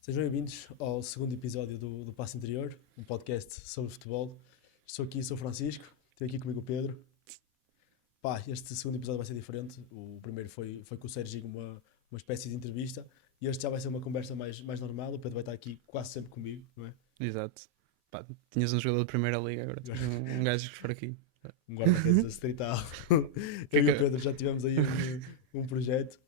Sejam bem-vindos ao segundo episódio do Passo Interior, um podcast sobre futebol. Estou aqui, sou o Francisco, tenho aqui comigo o Pedro. Este segundo episódio vai ser diferente. O primeiro foi com o Serginho, uma espécie de entrevista, e este já vai ser uma conversa mais normal. O Pedro vai estar aqui quase sempre comigo, não é? Exato. Tinhas um jogador de primeira liga, agora tens um gajo fraquinho. Um guarda-redes distrital. Eu e o Pedro já tivemos aí um projeto.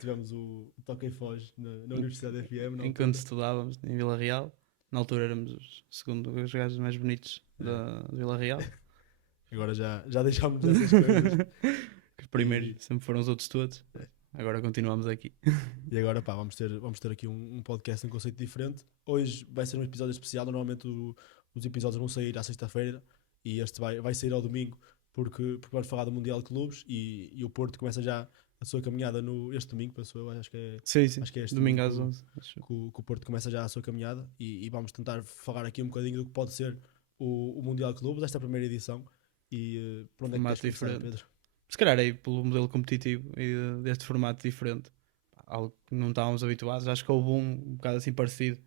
Tivemos o Toca e Foge na Universidade FM. Enquanto estudávamos em Vila Real, na altura éramos os gajos mais bonitos de Vila Real. Agora já deixámos essas coisas. Que primeiro sempre foram os outros todos. Agora continuamos aqui. E agora vamos ter aqui um podcast, um conceito diferente. Hoje vai ser um episódio especial. Normalmente os episódios vão sair à sexta-feira e este vai sair ao domingo porque vamos falar do Mundial de Clubes e o Porto começa já a sua caminhada este domingo, pessoal. Acho que é este domingo às 11. Que o Porto começa já a sua caminhada e vamos tentar falar aqui um bocadinho do que pode ser o Mundial de Clubes, esta primeira edição. E por onde é que queres começar, Pedro? Se calhar aí pelo modelo competitivo e deste formato diferente, algo que não estávamos habituados. Acho que houve um bocado assim parecido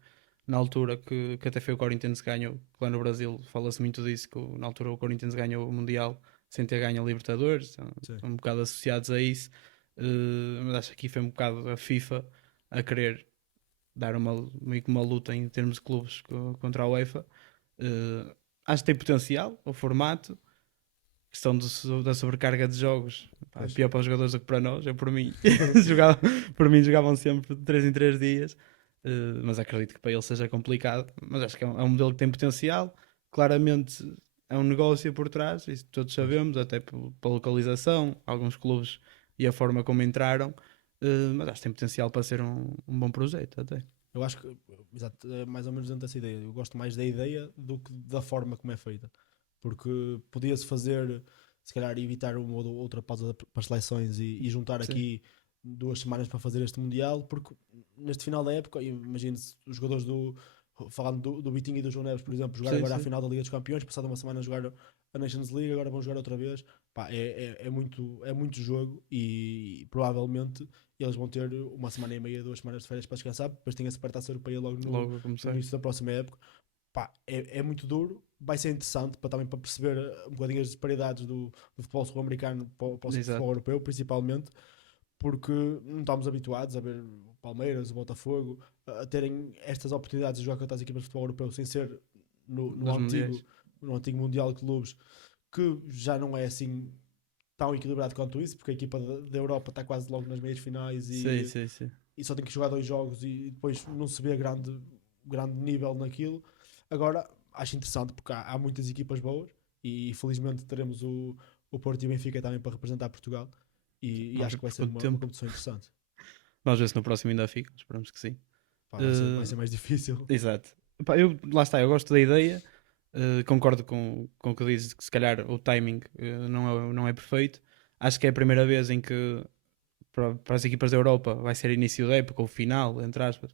na altura que até foi o Corinthians que ganhou. Lá no Brasil fala-se muito disso, que na altura o Corinthians ganhou o Mundial sem ter ganho a Libertadores. São um bocado associados a isso. Mas acho que aqui foi um bocado a FIFA a querer dar meio que uma luta em termos de clubes contra a UEFA. Acho que tem potencial o formato. Questão da sobrecarga de jogos, é pior para os jogadores do que para nós. Eu, por mim jogavam sempre de 3 em 3 dias, mas acredito que para eles seja complicado. Mas acho que é um modelo que tem potencial. Claramente é um negócio por trás, isso todos sabemos, até pela localização, alguns clubes e a forma como entraram, mas acho que tem potencial para ser um bom projeto até. Eu acho que, exato, é mais ou menos dentro dessa ideia. Eu gosto mais da ideia do que da forma como é feita. Porque podia-se fazer, se calhar, evitar uma ou outra pausa para as seleções e juntar aqui 2 semanas para fazer este Mundial, porque neste final da época, imagine-se os jogadores falando do Vitinho e do João Neves, por exemplo, jogar agora a final da Liga dos Campeões, passada uma semana a jogar a Nations League, agora vão jogar outra vez. É muito jogo e provavelmente eles vão ter uma semana e meia, 2 semanas de férias para descansar, depois tem a Supertaça Europeia logo no início da próxima época. É muito duro, vai ser interessante para perceber um bocadinho as disparidades do futebol sul-americano para o futebol europeu, principalmente porque não estamos habituados a ver o Palmeiras, o Botafogo a terem estas oportunidades de jogar contra as equipas de futebol europeu sem ser no antigo Mundial de Clubes, que já não é assim tão equilibrado quanto isso, porque a equipa da Europa está quase logo nas meias finais e só tem que jogar 2 jogos e depois não se vê grande nível naquilo. Agora, acho interessante porque há muitas equipas boas e felizmente teremos o Porto e o Benfica também para representar Portugal e acho que vai ser uma competição interessante. Vamos ver se no próximo ainda fica, esperamos que sim. Vai ser mais difícil. Exato. Eu gosto da ideia, concordo com o que dizes, que se calhar o timing não é perfeito. Acho que é a primeira vez em que para as equipas da Europa vai ser início da época ou final, entre aspas,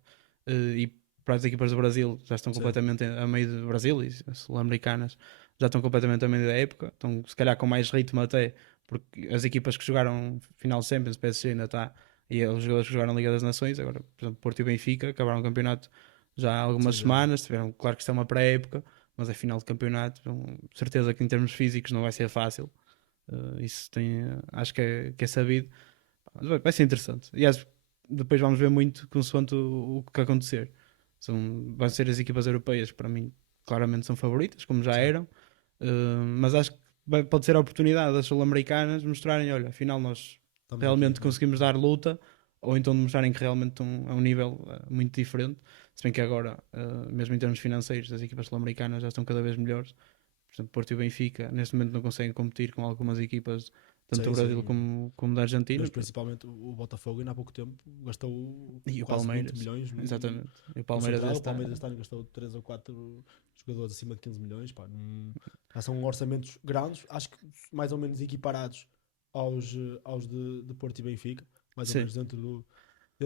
e para as equipas do Brasil já estão completamente a meio do Brasil e as sul-americanas já estão completamente a meio da época, estão se calhar com mais ritmo até, porque as equipas que jogaram final de Champions, PSG ainda está, e os jogadores que jogaram Liga das Nações, agora por exemplo Porto e Benfica acabaram o campeonato já há algumas semanas, tiveram, claro que isto é uma pré-época, mas é final de campeonato, com certeza que em termos físicos não vai ser fácil, isso acho que é sabido, vai ser interessante, e depois vamos ver muito consoante o que acontecer. Vão ser as equipas europeias que para mim claramente são favoritas, como já eram, mas acho que pode ser a oportunidade das sul-americanas mostrarem, olha, afinal nós estamos realmente aqui, conseguimos dar luta, ou então mostrarem que realmente estão a um nível muito diferente, se bem que agora, mesmo em termos financeiros, as equipas sul-americanas já estão cada vez melhores. Por exemplo, Porto e Benfica neste momento não conseguem competir com algumas equipas tanto do Brasil como da Argentina. Mas principalmente o Botafogo ainda há pouco tempo gastou e quase o Palmeiras, 20 milhões. Exatamente. E o Palmeiras este ano gastou 3 ou 4 jogadores acima de 15 milhões. Já são orçamentos grandes, acho que mais ou menos equiparados aos de Porto e Benfica, mais ou menos dentro do...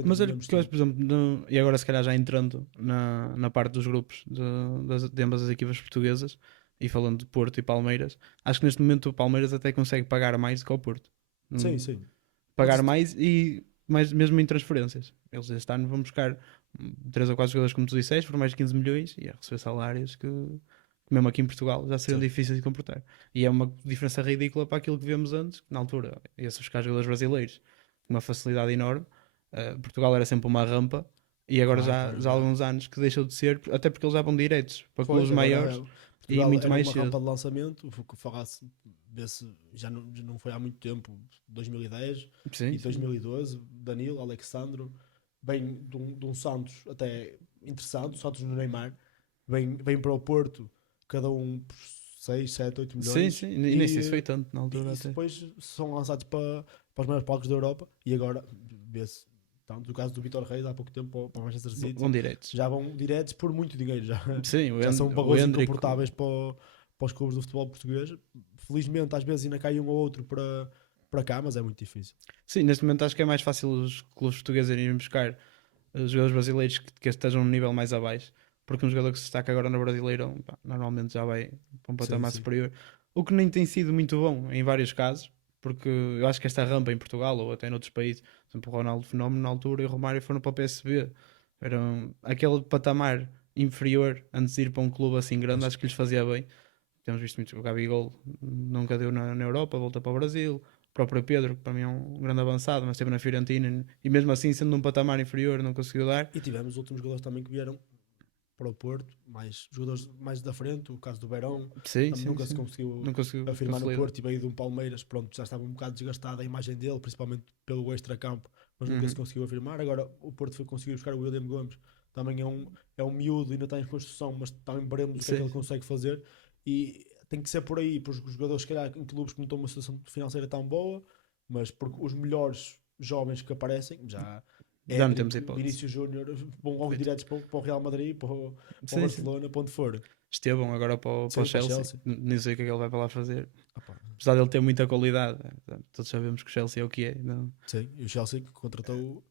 Mas olha, por exemplo, e agora se calhar já entrando na parte dos grupos de ambas as equipas portuguesas, e falando de Porto e Palmeiras, acho que neste momento o Palmeiras até consegue pagar mais do que o Porto. Sim, sim. Pagar Mas mais e mais mesmo em transferências. Eles este ano vão buscar 3 ou 4 jogadores, como tu disseste, por mais de 15 milhões e a receber salários que mesmo aqui em Portugal já seriam sim. difíceis de comportar. E é uma diferença ridícula para aquilo que vemos antes, que na altura ia-se buscar jogadores brasileiros com uma facilidade enorme. Portugal era sempre uma rampa e agora Claro, já há claro. alguns anos que deixou de ser, até porque eles já vão diretos para Pois, clubes agora maiores e Portugal muito era mais uma cedo. rampa de lançamento, o que falasse desse, já não foi há muito tempo, 2010 Sim, e sim. 2012, Danilo, Alexandro, bem de um Santos até interessante, o Santos no Neymar, vem para o Porto, cada um por 6 7 8 Sim, milhões sim. E nem sei se foi tanto na altura isso até. depois são lançados para os maiores palcos da Europa e agora vê-se, tanto o caso do Vitor Reis há pouco tempo para o Manchester City, Vão diretos. já vão diretos por muito dinheiro, já, Sim, já são o valores Hendrick. incomportáveis para os clubes do futebol português. Felizmente, às vezes ainda cai um ou outro para cá, mas é muito difícil. Sim, neste momento acho que é mais fácil os clubes portugueses irem buscar jogadores brasileiros que estejam num nível mais abaixo, porque um jogador que se destaca agora no Brasileirão, pá, normalmente já vai para um Sim, patamar sim. superior, o que nem tem sido muito bom em vários casos, porque eu acho que esta rampa em Portugal ou até noutros países, por exemplo, o Ronaldo Fenómeno na altura e o Romário foram para o PSV, eram aquele patamar inferior antes de ir para um clube assim grande, Pois, acho que lhes fazia bem. Temos visto muito o Gabigol, nunca deu na Europa, volta para o Brasil. O próprio Pedro, que para mim é um grande avançado, mas esteve na Fiorentina e mesmo assim, sendo num patamar inferior, não conseguiu dar. e tivemos últimos jogadores também que vieram para o Porto, mais jogadores mais da frente, o caso do Beirão, Sim, também sim, nunca se sim. conseguiu Não conseguiu afirmar no consolidar. Porto e veio de um Palmeiras, pronto, já estava um bocado desgastada a imagem dele, principalmente pelo extra-campo, mas nunca se Uhum. conseguiu afirmar. Agora o Porto foi conseguir buscar o William Gomes, também é um miúdo, ainda está em construção, mas também veremos o que é que Sim, ele sim. consegue fazer e tem que ser por aí, para os jogadores, se calhar, em clubes que não estão numa situação financeira tão boa, mas porque os melhores jovens que aparecem, já Já não temos Hendrick, hipótese. Vinícius Júnior, vão logo Feito. diretos para o Real Madrid, para o Sim, sim. Barcelona, para onde for. Estevão agora para o Sim, para o Chelsea. Chelsea. Nem sei o que é que ele vai para lá fazer. Opa, Apesar dele ter muita qualidade, todos sabemos que o Chelsea é o que é. Não. sim, e o Chelsea que contratou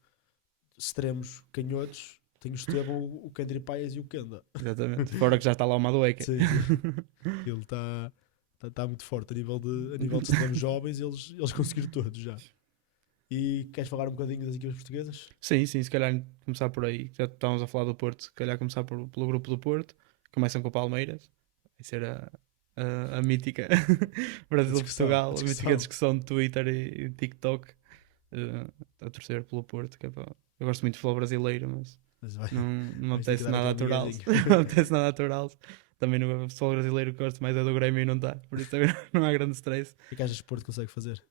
extremos canhotos, tem o Estevão, o Kendry Páez e o Kenda. Exatamente. Fora que já está lá o Madueca. Sim, sim. Ele está muito forte a nível de extremos jovens, eles conseguiram todos já. E queres falar um bocadinho das equipas portuguesas? Sim, sim, se calhar começar por aí. Já estávamos a falar do Porto, se calhar começar pelo grupo do Porto. Começam com o Palmeiras. Vai ser a mítica A discussão, a Brasil-Portugal, a mítica discussão. discussão de Twitter e TikTok. A torcer pelo Porto. Eu gosto muito de futebol brasileiro, mas Mas não me vais ter que apetece dar nada aquele atural. miguezinho. Não me apetece nada atural. Também no futebol brasileiro que gosto mais é do Grêmio e não está. Por isso também não há grande stress. O que é que achas que o Porto consegue fazer?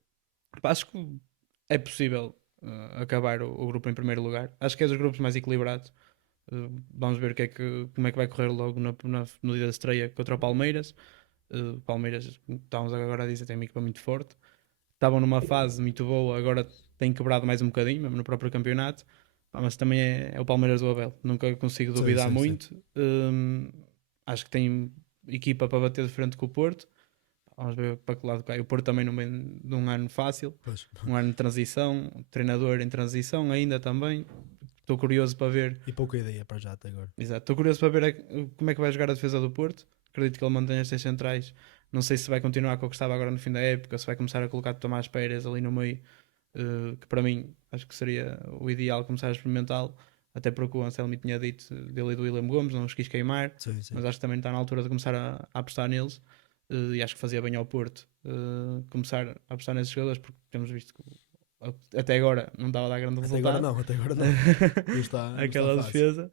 Pá, acho que é possível acabar o grupo em primeiro lugar. Acho que é dos grupos mais equilibrados. Vamos ver como é que vai correr logo no dia da estreia contra o Palmeiras. Palmeiras, estávamos agora a dizer, tem uma equipa muito forte. Estavam numa fase muito boa, agora tem quebrado mais um bocadinho, mesmo no próprio campeonato. Pá, mas também é o Palmeiras do Abel. Nunca consigo Sim, duvidar sim, sim. muito. Acho que tem equipa para bater de frente com o Porto. Vamos ver para que lado cai. O Porto também não vem de um ano fácil, Pois. um ano de transição, treinador em transição ainda também. Estou curioso para ver. E pouca ideia para já até agora. Exato, estou curioso para ver como é que vai jogar a defesa do Porto. Acredito que ele mantenha estas centrais. Não sei se vai continuar com o que estava agora no fim da época, se vai começar a colocar Tomás Pérez ali no meio, que para mim acho que seria o ideal começar a experimentá-lo. Até porque o Anselmi tinha dito dele e do William Gomes, não os quis queimar, Sim, sim. mas acho que também está na altura de começar a apostar neles. E acho que fazia bem ao Porto começar a apostar nesses jogadores, porque temos visto que até agora não estava a dar grande Até agora resultado não, até agora não. Não está aquela fácil. defesa.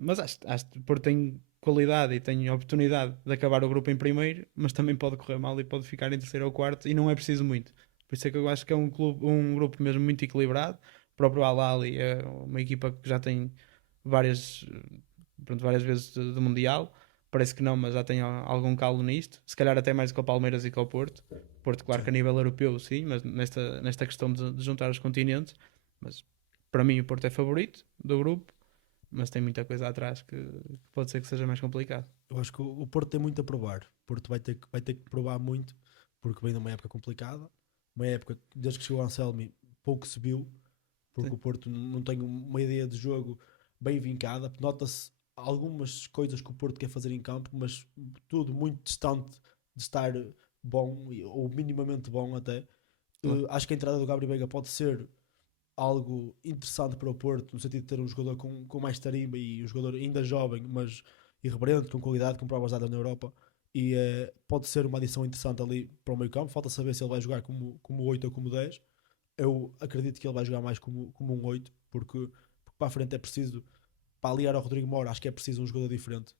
Mas acho que o Porto tem qualidade e tem oportunidade de acabar o grupo em primeiro, mas também pode correr mal e pode ficar em terceiro ou quarto e não é preciso muito. Por isso é que eu acho que é um grupo mesmo muito equilibrado. O próprio Al-Ahly é uma equipa que já tem várias, várias vezes de Mundial. Parece que não, mas já tem algum calo nisto. Se calhar até mais com o Palmeiras e com o Porto. Porto, claro que a Sim. nível europeu, sim, mas nesta questão de juntar os continentes. Mas para mim, o Porto é favorito do grupo, mas tem muita coisa atrás que pode ser que seja mais complicado. Eu acho que o Porto tem muito a provar. O Porto vai ter que provar muito, porque vem numa época complicada. Uma época, que, desde que chegou o Anselmi, pouco se viu, porque Sim. o Porto não tem uma ideia de jogo bem vincada. Nota-se algumas coisas que o Porto quer fazer em campo, mas tudo muito distante de estar bom, ou minimamente bom até. Claro. Acho que a entrada do Gabriel Veiga pode ser algo interessante para o Porto, no sentido de ter um jogador com mais tarimba e um jogador ainda jovem, mas irreverente, com qualidade, com provas dadas na Europa. E pode ser uma adição interessante ali para o meio campo. Falta saber se ele vai jogar como 8 ou como 10. Eu acredito que ele vai jogar mais como um 8, porque para a frente é preciso, para aliar ao Rodrigo Moura, acho que é preciso um jogador diferente.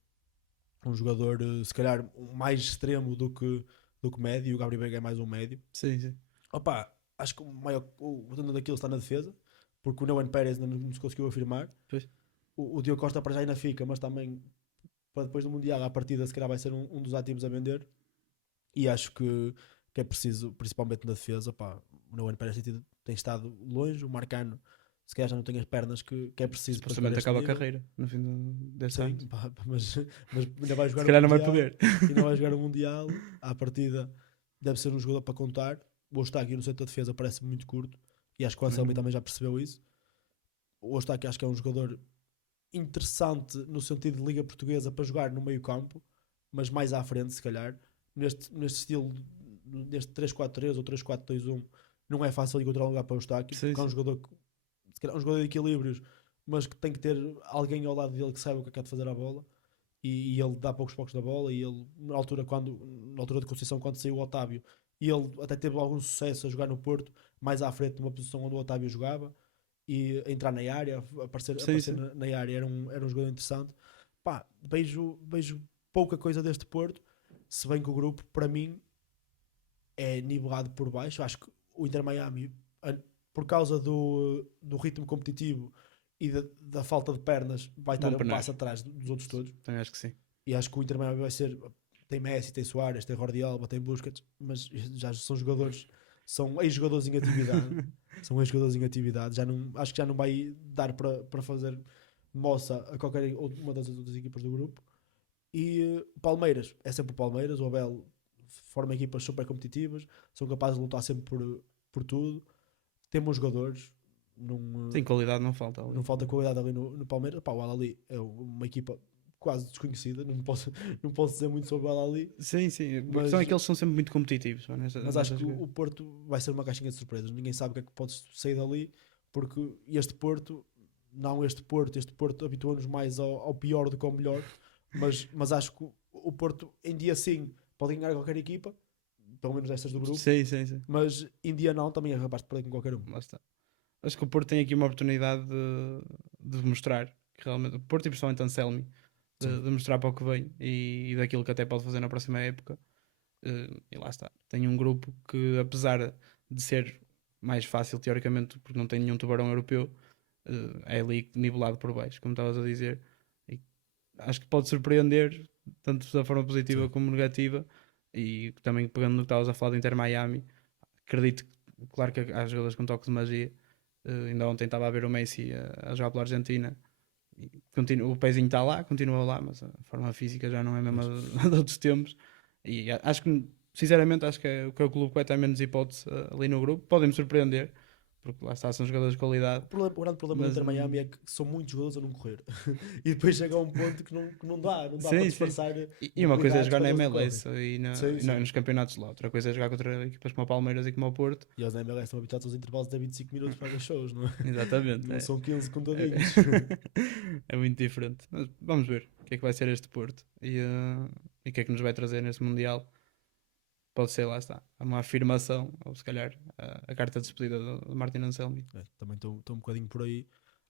Um jogador, se calhar, mais extremo do que médio. E o Gabriel Veiga é mais um médio. Sim, sim. Opa, acho que o tendão daquilo está na defesa, porque o Neuan Pérez ainda não se conseguiu afirmar. Pois. O Diogo Costa para já ainda fica, mas também para depois do Mundial, à partida, se calhar vai ser um dos ativos a vender. E acho que é preciso, principalmente na defesa, pá, o Neuan Pérez tem estado longe, o Marcano se calhar já não tem as pernas que é preciso para jogar Supostamente este acaba a nível. carreira no fim deste Sim, ano. pá, mas ainda vai jogar Se o calhar não vai Mundial. poder. Ainda vai jogar o Mundial. À partida deve ser um jogador para contar. O Eustáquio no centro da defesa parece muito curto. E acho que o Anselmi também já percebeu isso. O Eustáquio acho que é um jogador interessante no sentido de Liga Portuguesa para jogar no meio campo, mas mais à frente se calhar. Neste estilo, neste 3-4-3 ou 3-4-2-1, não é fácil encontrar um lugar para o Eustáquio, Sim, porque é um sim. jogador, se calhar, um jogador de equilíbrios, mas que tem que ter alguém ao lado dele que saiba o que é de fazer a bola. E ele dá poucos toques da bola. E ele, na altura de Conceição, quando saiu o Otávio, e ele até teve algum sucesso a jogar no Porto, mais à frente, numa posição onde o Otávio jogava, e a entrar na área, aparecer, Sim, aparecer sim. na área, era um jogador interessante. Pá, vejo pouca coisa deste Porto, se bem que o grupo, para mim, é nivelado por baixo. Acho que o Inter Miami, por causa do ritmo competitivo e da falta de pernas, vai estar Bom um penar. passo atrás dos outros todos. Também acho que sim. E acho que o Inter Miami vai ser. Tem Messi, tem Suárez, tem Jordi Alba, tem Busquets, mas já são jogadores, são ex-jogadores em atividade. São ex-jogadores em atividade. Acho que já não vai dar para fazer moça a qualquer uma das outras equipas do grupo. E Palmeiras, é sempre o Palmeiras. O Abel forma equipas super competitivas, são capazes de lutar sempre por tudo. Tem bons jogadores, Sim, não, qualidade não falta ali. não falta qualidade ali no Palmeiras. Pá, o Al-Ali é uma equipa quase desconhecida, não posso dizer muito sobre o Al-Ali, Sim, sim. A questão é mas, que eles são sempre muito competitivos mas acho nestas que coisas. o Porto vai ser uma caixinha de surpresas. Ninguém sabe o que é que pode sair dali, porque este Porto habitua-nos mais ao pior do que ao melhor, mas acho que o Porto, em dia sim, pode ganhar qualquer equipa, pelo menos destas do grupo, Sim, sim, sim. mas em dia não, também é capaz de perder com qualquer um. Lá está. Acho que o Porto tem aqui uma oportunidade de mostrar que realmente o Porto e principalmente Anselmi Sim, de mostrar para o que vem e daquilo que até pode fazer na próxima época. E lá está. Tem um grupo que, apesar de ser mais fácil teoricamente, porque não tem nenhum tubarão europeu, é ali nivelado por baixo, como estavas a dizer. E acho que pode surpreender, tanto da forma positiva sim, como negativa. E também pegando no que estavas a falar do Inter Miami, acredito que, claro que há jogadores com toque de magia. Ainda ontem estava a ver o Messi a jogar pela Argentina. E o pezinho está lá, continua lá, mas a forma física já não é a mesma pois. de outros tempos. E acho que, sinceramente, acho que é o clube que vai ter menos hipótese ali no grupo. Podem-me surpreender, porque lá está, são jogadores de qualidade. O grande problema do Mas Inter Miami é que são muitos jogadores a não correr. E depois chega a um ponto que não dá para sim, sim. disfarçar E uma coisa é debilidades jogar na quando eles não correm. MLS Sim, e sim. nos campeonatos lá. Outra coisa é jogar contra equipas como o Palmeiras e como o Porto. E eles na MLS estão habituados aos intervalos de 25 minutos para ver shows, não é? Exatamente. Não são 15 É, contadinhos. é muito diferente. Mas vamos ver o que é que vai ser este Porto e o que é que nos vai trazer neste Mundial. Pode ser, lá está, uma afirmação, ou se calhar a carta de despedida do Martin Anselmi. Também estou um bocadinho por aí.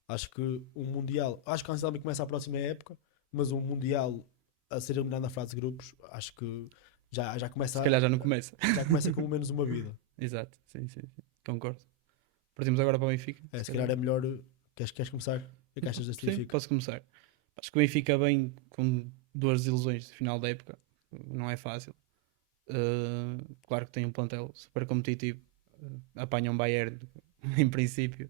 Acho que o Mundial. Acho que o Anselmi começa a próxima época, mas o Mundial a ser eliminado na fase de grupos, acho que já Se começa, calhar já não começa. já começa com menos uma vida. Exato, sim, sim, sim. Concordo. Partimos agora para o Benfica. Se calhar é melhor. Queres começar? O que é que achas deste Sim, Benfica? posso começar. Acho que o Benfica vem com duas desilusões de final da época. Não é fácil. Claro que tem um plantel super competitivo. Apanham Bayern, em princípio.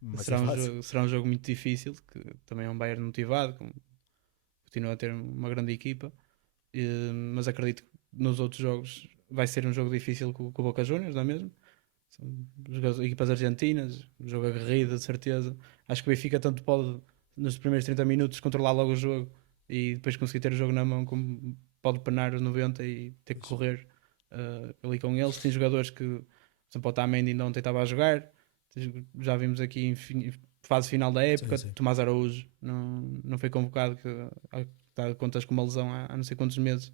Vai ser fácil. Será um jogo muito difícil, que também é um Bayern motivado, continua a ter uma grande equipa. Mas acredito que nos outros jogos vai ser um jogo difícil com o Boca Juniors, não é mesmo? São equipas argentinas, um jogo aguerrido, de certeza. Acho que o Benfica tanto pode, nos primeiros 30 minutos, controlar logo o jogo e depois conseguir ter o jogo na mão, como pode penar os 90 e ter que correr ali com eles. Tem jogadores que, por exemplo, o Otamendi ainda ontem estava a jogar, já vimos aqui em fase final da época, Sim. Tomás Araújo não foi convocado, que está contas com uma lesão há não sei quantos meses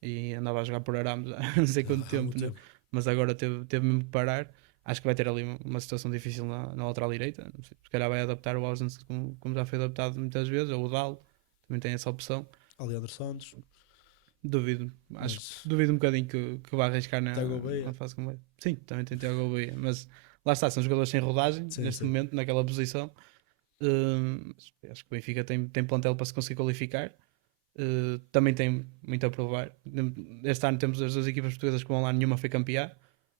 e andava a jogar por Arames há não sei quanto Há tempo, muito né? tempo. Mas agora teve mesmo que parar. Acho que vai ter ali uma situação difícil na lateral direita. Não sei, se calhar vai adaptar o Ausens como já foi adaptado muitas vezes, ou o Dal, também tem essa opção. Alejandro Santos, Duvido, acho que mas duvido um bocadinho que vá arriscar Tiago na Beia, fase como vai. Sim, também tem Tiago Beia, mas lá está, são jogadores sem rodagem sim, neste sim. momento, naquela posição. Mas acho que o Benfica tem plantel para se conseguir qualificar. Também tem muito a provar. Este ano temos as duas equipas portuguesas que vão lá, nenhuma foi campeã,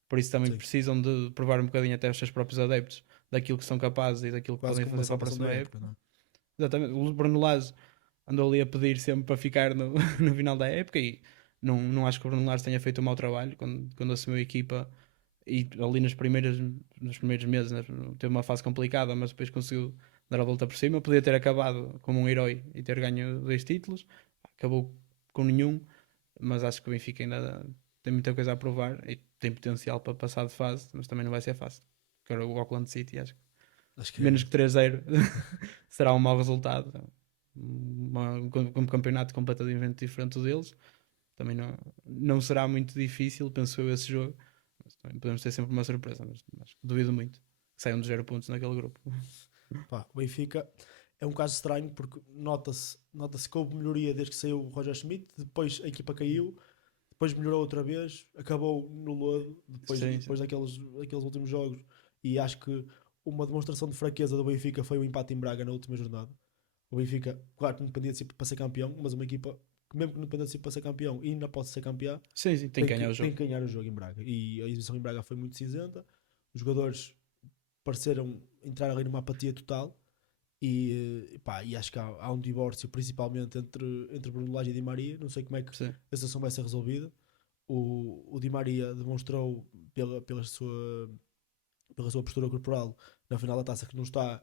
por isso também Sim. precisam de provar um bocadinho até aos seus próprios adeptos daquilo que são capazes e daquilo que Quase podem como uma fazer para a salvação da próxima época, época. não é? Exatamente, o Bruno Lage andou ali a pedir sempre para ficar no, no final da época e não acho que o Bruno Lage tenha feito um mau trabalho quando assumiu a equipa e ali nos primeiros meses, né, teve uma fase complicada, mas depois conseguiu dar a volta por cima. Podia ter acabado como um herói e ter ganho 2 títulos, acabou com nenhum, mas acho que o Benfica ainda tem muita coisa a provar e tem potencial para passar de fase, mas também não vai ser fácil. Que era o Auckland City, acho que Acho que menos que 3-0 será um mau resultado. Um campeonato completamente diferente deles. Também não será muito difícil, penso eu, esse jogo. Mas também podemos ter sempre uma surpresa, mas duvido muito que saiam de 0 pontos naquele grupo. pá, o Benfica é um caso estranho porque nota-se que houve melhoria desde que saiu o Roger Schmidt, depois a equipa caiu, depois melhorou outra vez, acabou no lodo Sim, sim. depois daqueles últimos jogos. E acho que uma demonstração de fraqueza do Benfica foi o empate em Braga na última jornada. O Benfica, claro que não dependia de si para ser campeão, mas uma equipa que mesmo que não dependia de si para ser campeão e ainda pode ser campeão, Sim, sim, tem que ganhar o tem jogo. que ganhar o jogo em Braga. E a exibição em Braga foi muito cinzenta, os jogadores pareceram entrar ali numa apatia total. E acho que há um divórcio principalmente entre Bruno Lage e Di Maria. Não sei como é que Sim, a situação vai ser resolvida. O Di Maria demonstrou pela sua postura corporal na final da taça que não está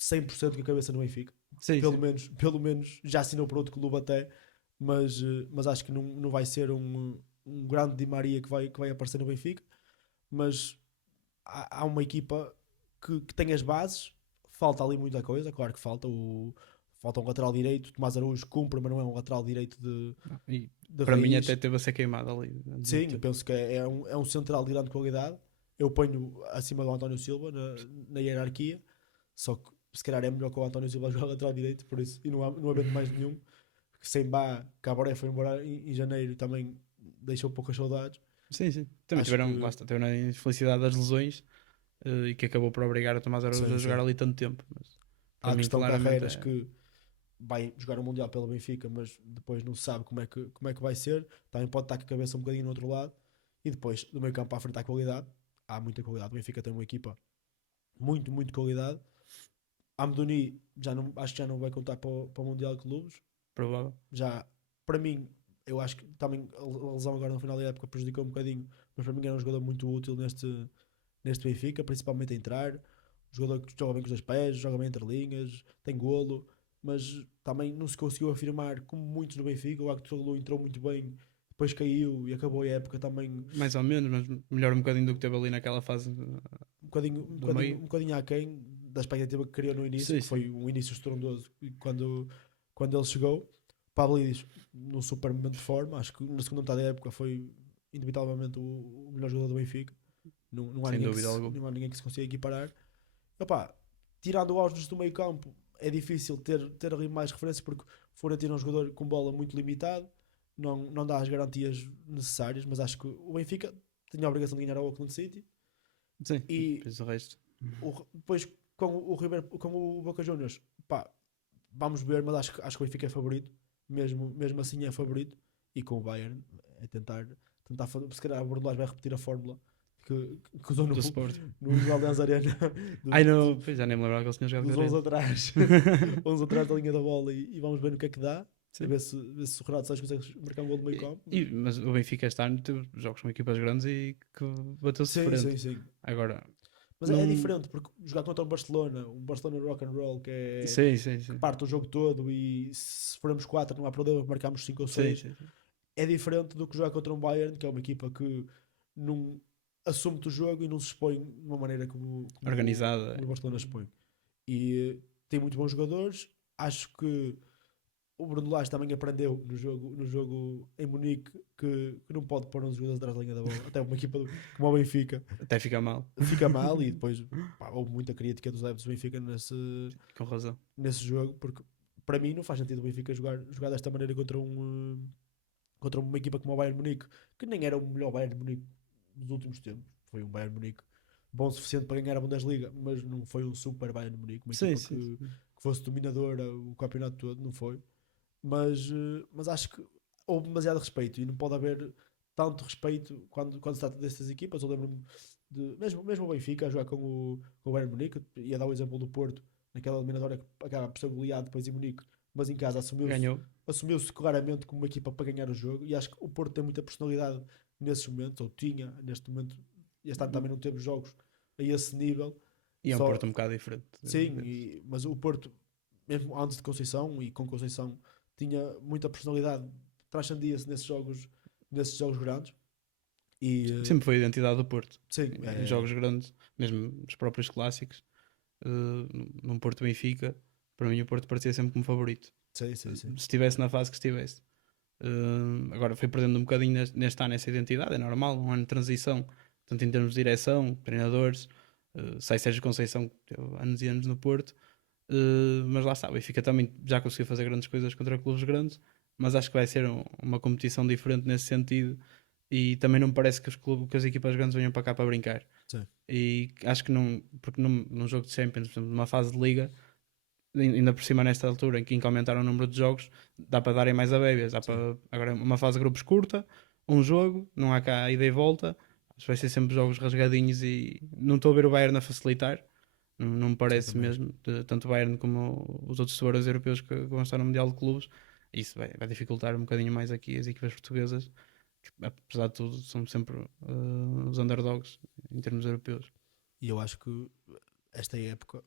100% com a cabeça no Benfica. sim, sim. Pelo menos já assinou para outro clube até, mas acho que não vai ser um grande Di Maria que vai aparecer no Benfica. Mas há uma equipa que tem as bases, falta ali muita coisa, claro que falta um lateral direito, Tomás Araújo cumpre, mas não é um lateral direito E de para mim até raiz. teve a ser queimado ali. Sim, eu penso que é um central de grande qualidade. Eu ponho acima do António Silva na hierarquia, só que se calhar é melhor que o António Silva jogar lateral direito, por isso, e não havendo mais nenhum, que sem Bá, Cabaré foi embora em janeiro e também deixou poucas saudades. Sim, sim. Também Acho tiveram, lá que está, tiveram a infelicidade das lesões e que acabou por obrigar a Tomás Araújo a sim, jogar sim. ali tanto tempo. Mas para Há a mim, questão claramente, Carreiras que vai jogar o Mundial pelo Benfica, mas depois não se sabe como é que vai ser. Também pode estar com a cabeça um bocadinho no outro lado. E depois, do meio campo à frente, há qualidade. Há muita qualidade. O Benfica tem uma equipa muito qualidade. Amdoni acho que já não vai contar para o Mundial de Clubes. provável. Já, para mim, eu acho que também a lesão agora no final da época prejudicou um bocadinho, mas para mim era um jogador muito útil neste Benfica, principalmente a entrar. Um jogador que joga bem com os dois pés, joga bem entre linhas, tem golo, mas também não se conseguiu afirmar como muitos no Benfica. O Actolo entrou muito bem, depois caiu e acabou a época também Mais ou menos, mas melhor um bocadinho do que teve ali naquela fase do um meio. bocadinho aquém da expectativa que criou no início, Sim, que sim. foi um início estrondoso quando ele chegou. Pablis num super momento de forma, acho que na segunda metade da época foi indubitavelmente o melhor jogador do Benfica. Sem dúvida alguma. Não há ninguém que se consiga equiparar. Opa, tirando o Ausnes do meio campo, é difícil ter ali mais referências porque Florentino é um jogador com bola muito limitado, não dá as garantias necessárias, mas acho que o Benfica tinha a obrigação de ganhar ao Auckland City Sim, e depois o resto. depois com o Boca Juniors, pá, vamos ver, mas acho que o Benfica é favorito, mesmo assim é favorito, e com o Bayern é tentar fazer, se calhar a Bordeaux vai repetir a fórmula que usou Do Sport. no Allianz Arena Ai dos, não, pois já nem me lembrava que ele tinha jogado dos com 11 ele. atrás, 11 atrás da linha da bola e vamos ver no que é que dá. A Sim. ver se o Renato Sanches consegue marcar um gol do meio campo. Mas o Benfica este ano teve jogos com equipas grandes e que bateu-se de Sim, frente. sim, sim. Agora, Mas é diferente, porque jogar contra um Barcelona rock and roll Sim, sim, que sim. parte o jogo todo e se formos 4 não há problema, marcamos 5 ou Sim, 6, sim, sim. é diferente do que jogar contra um Bayern, que é uma equipa que não assume-te o jogo e não se expõe de uma maneira Organizada. como o Barcelona expõe. E tem muito bons jogadores, acho que o Bruno Lage também aprendeu no jogo em Munique que não pode pôr uns jogadores atrás da linha da bola. Até uma equipa como o Benfica Até fica mal. fica mal e depois pá, houve muita crítica dos adeptos do Benfica Com razão. nesse jogo, porque para mim não faz sentido o Benfica jogar desta maneira contra uma equipa como o Bayern Munique, que nem era o melhor Bayern Munique dos últimos tempos. Foi um Bayern Munique bom o suficiente para ganhar a Bundesliga, mas não foi um super Bayern Munique, uma Sim, equipa sim, sim. que fosse dominadora o campeonato todo, não foi. Mas acho que houve demasiado respeito e não pode haver tanto respeito quando se trata destas equipas. Eu lembro-me mesmo o Benfica a jogar com o Bayern Munique, ia dar o exemplo do Porto, naquela eliminatória que acaba por ser goleado depois em Munique, mas em casa Ganhou. assumiu-se claramente como uma equipa para ganhar o jogo e acho que o Porto tem muita personalidade nesses momentos, ou tinha neste momento, e este ano também não teve jogos a esse nível. E é um Só, Porto um bocado diferente. sim, Desses. mas o Porto, mesmo antes de Conceição e com Conceição, tinha muita personalidade, transcendia-se nesses jogos grandes. E Sempre foi a identidade do Porto. sim, Em jogos grandes, mesmo os próprios clássicos. Num Porto Benfica, para mim o Porto parecia sempre como favorito. sim, sim, sim. Se estivesse na fase que estivesse. Agora foi perdendo um bocadinho neste ano essa identidade, é normal, um ano de transição, tanto em termos de direção, treinadores. Sai Sérgio Conceição, que teve anos e anos no Porto, mas lá está, o Benfica também já conseguiu fazer grandes coisas contra clubes grandes, mas acho que vai ser uma competição diferente nesse sentido. E também não me parece que, que as equipas grandes venham para cá para brincar. Sim. E acho que não, porque num jogo de Champions, por exemplo, numa fase de Liga, ainda por cima nesta altura em que aumentaram o número de jogos, dá para darem mais a bébias. Agora uma fase de grupos curta, um jogo, não há cá ida e volta, vai ser sempre jogos rasgadinhos e não estou a ver o Bayern a facilitar. Não me Sim, parece também acho. mesmo, tanto o Bayern como os outros tubarões europeus que vão estar no Mundial de Clubes. Isso vai dificultar um bocadinho mais aqui as equipas portuguesas, que apesar de tudo são sempre os underdogs em termos europeus. E eu acho que esta época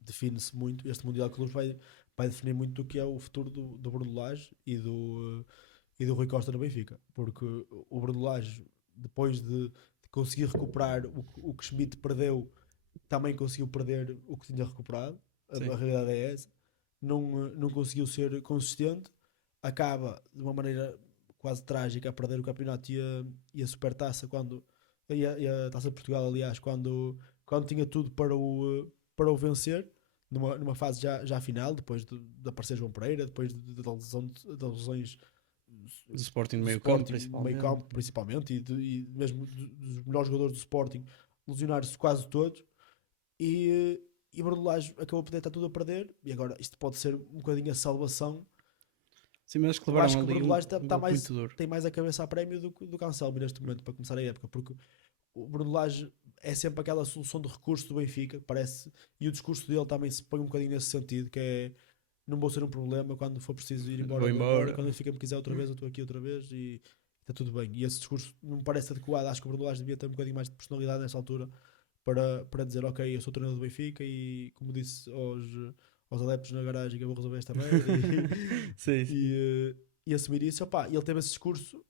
define-se muito, este Mundial de Clubes vai definir muito do que é o futuro do Bruno Lage e do Rui Costa no Benfica, porque o Bruno Lage, depois de conseguir recuperar o que Schmidt perdeu, também conseguiu perder o que tinha recuperado. Sim. A realidade é essa. Não conseguiu ser consistente, acaba de uma maneira quase trágica a perder o campeonato e a Supertaça e a Taça de Portugal, aliás, quando tinha tudo para o vencer, numa fase já final, depois de aparecer João Pereira, depois das lesões Do Sporting no do meio campo, Sporting, meio principalmente. campo principalmente, e mesmo dos melhores jogadores do Sporting, lesionar-se quase todos. E Bruno Lage acabou por estar tudo a perder. E agora isto pode ser um bocadinho a salvação. Sim, mas que Eu acho levaram que o ali Bruno Lage um golpe muito duro. tem mais a cabeça a prémio do que o Anselmi neste momento para começar a época, porque o Bruno Lage é sempre aquela solução de recurso do Benfica, parece, e o discurso dele também se põe um bocadinho nesse sentido, que é não vou ser um problema, quando for preciso ir embora, Vou eu vou embora, embora. quando o Benfica me quiser outra vez, eu estou aqui outra vez e está tudo bem. E esse discurso não me parece adequado, acho que o Bruno Lage devia ter um bocadinho mais de personalidade nessa altura para dizer, ok, eu sou treinador do Benfica e como disse aos adeptos na garagem que eu vou resolver esta merda Sim, sim. e assumir isso. Opa, ele teve esse discurso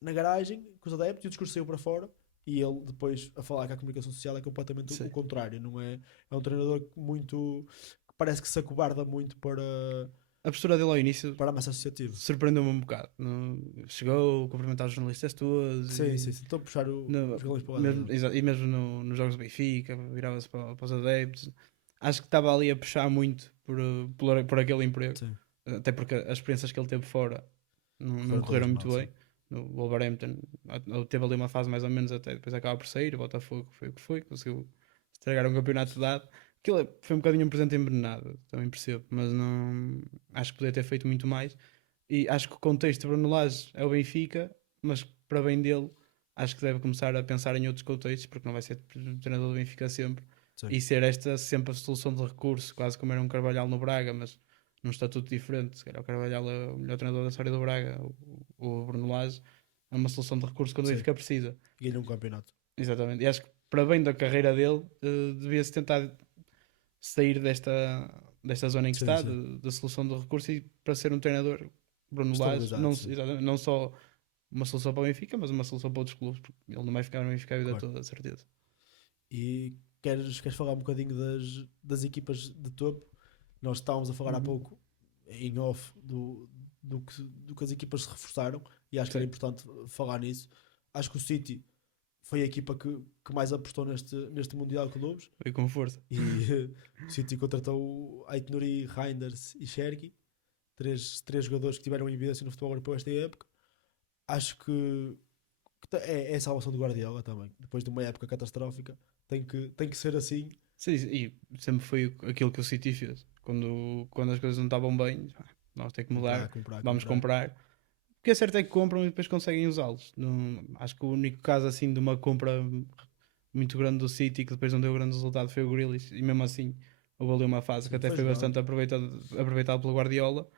na garagem com os adeptos e o discurso saiu para fora e ele depois a falar que a comunicação social é completamente o Sim. contrário, não é? É um treinador muito que parece que se acobarda muito A postura dele ao início para a massa associativa. surpreendeu-me um bocado. Chegou a cumprimentar os jornalistas todos Sim, sim, sim. Estou a puxar os galões para o lado mesmo, dele. e mesmo nos jogos do Benfica, virava-se para os adeptos. Acho que estava ali a puxar muito por aquele emprego. Sim, Até porque as experiências que ele teve fora não correram todas correram mal, muito sim. bem. No Wolverhampton teve ali uma fase mais ou menos até depois acaba por sair. O Botafogo foi o que foi, conseguiu estragar um campeonato dado. Aquilo foi um bocadinho um presente envenenado, também percebo, mas não acho que poderia ter feito muito mais. E acho que o contexto de Bruno Lage é o Benfica, mas para bem dele, acho que deve começar a pensar em outros contextos, porque não vai ser treinador do Benfica sempre. Sim. E ser esta sempre a solução de recurso, quase como era um Carvalhal no Braga, mas num estatuto diferente. Se calhar o Carvalhal é o melhor treinador da história do Braga, o Bruno Lage é uma solução de recurso quando o Sim. Benfica precisa. E ganhou um campeonato. Exatamente. E acho que para bem da carreira dele, devia-se tentar sair desta zona em que Sim, está, sim. da solução do recurso, e para ser um treinador, Bruno Lage, Estabilizado, não, sim. exatamente, não só uma solução para o Benfica, mas uma solução para outros clubes, porque ele não vai ficar no Benfica a vida Claro. toda, de certeza. E queres falar um bocadinho das equipas de topo? Nós estávamos a falar há Uhum. pouco em off do que as equipas se reforçaram e acho que era Sim, importante falar nisso. Acho que o City foi a equipa que mais apostou neste Mundial de Clubes foi com força. e o City contratou Aït-Nouri, Reinders e Cherki, três jogadores que tiveram evidência no futebol europeu esta época. Acho que é a salvação do Guardiola também. Depois de uma época catastrófica, tem que ser assim. Sim, e sempre foi aquilo que o City fez. Quando as coisas não estavam bem, nós temos que Comprar, mudar, comprar, vamos comprar. comprar. O que é certo é que compram e depois conseguem usá-los. Acho que o único caso assim de uma compra muito grande do City que depois não deu grande resultado foi o Grealish, e mesmo assim houve ali uma fase que Sim, até foi foi jogando. bastante aproveitado pelo Guardiola.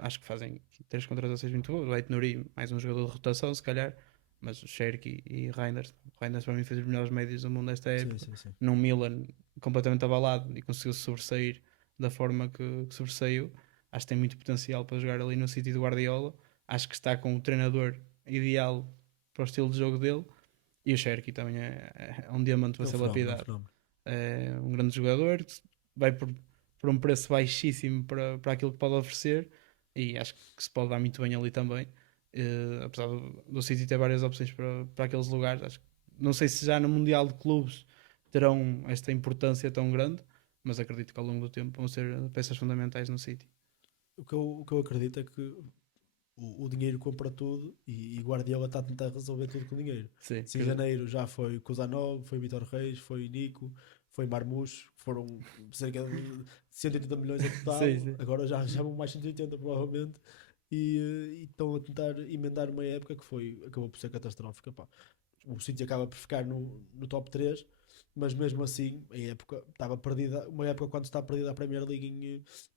Acho que fazem três contratações muito boas. O Aït-Nouri, mais um jogador de rotação, se calhar, mas o Cherki e Reinders. O Reinders para mim fez os melhores médios do mundo nesta Sim, época, sim, sim. num Milan completamente abalado, e conseguiu se sobressair da forma que sobressaiu. Acho que tem muito potencial para jogar ali no City do Guardiola. Acho que está com o treinador ideal para o estilo de jogo dele. E o Cherki também é um diamante para É um ser fenómeno, é um lapidado. fenómeno. É um grande jogador, vai por um preço baixíssimo para aquilo que pode oferecer, e acho que se pode dar muito bem ali também. Apesar do City ter várias opções para aqueles lugares, não sei se já no Mundial de Clubes terão esta importância tão grande, mas acredito que ao longo do tempo vão ser peças fundamentais no City. O que eu acredito é que o dinheiro compra tudo e Guardiola está a tentar resolver tudo com dinheiro. Sim, Se em acredito. janeiro já foi Kuzanov, foi Vitor Reis, foi Nico, foi Marmoush, foram cerca de 180 milhões a Sim, total, sim. agora já vão mais 180 provavelmente, e estão a tentar emendar uma época que acabou por ser catastrófica. Pá. O City acaba por ficar no top 3, mas mesmo assim a época estava perdida, uma época quando está perdida a Premier League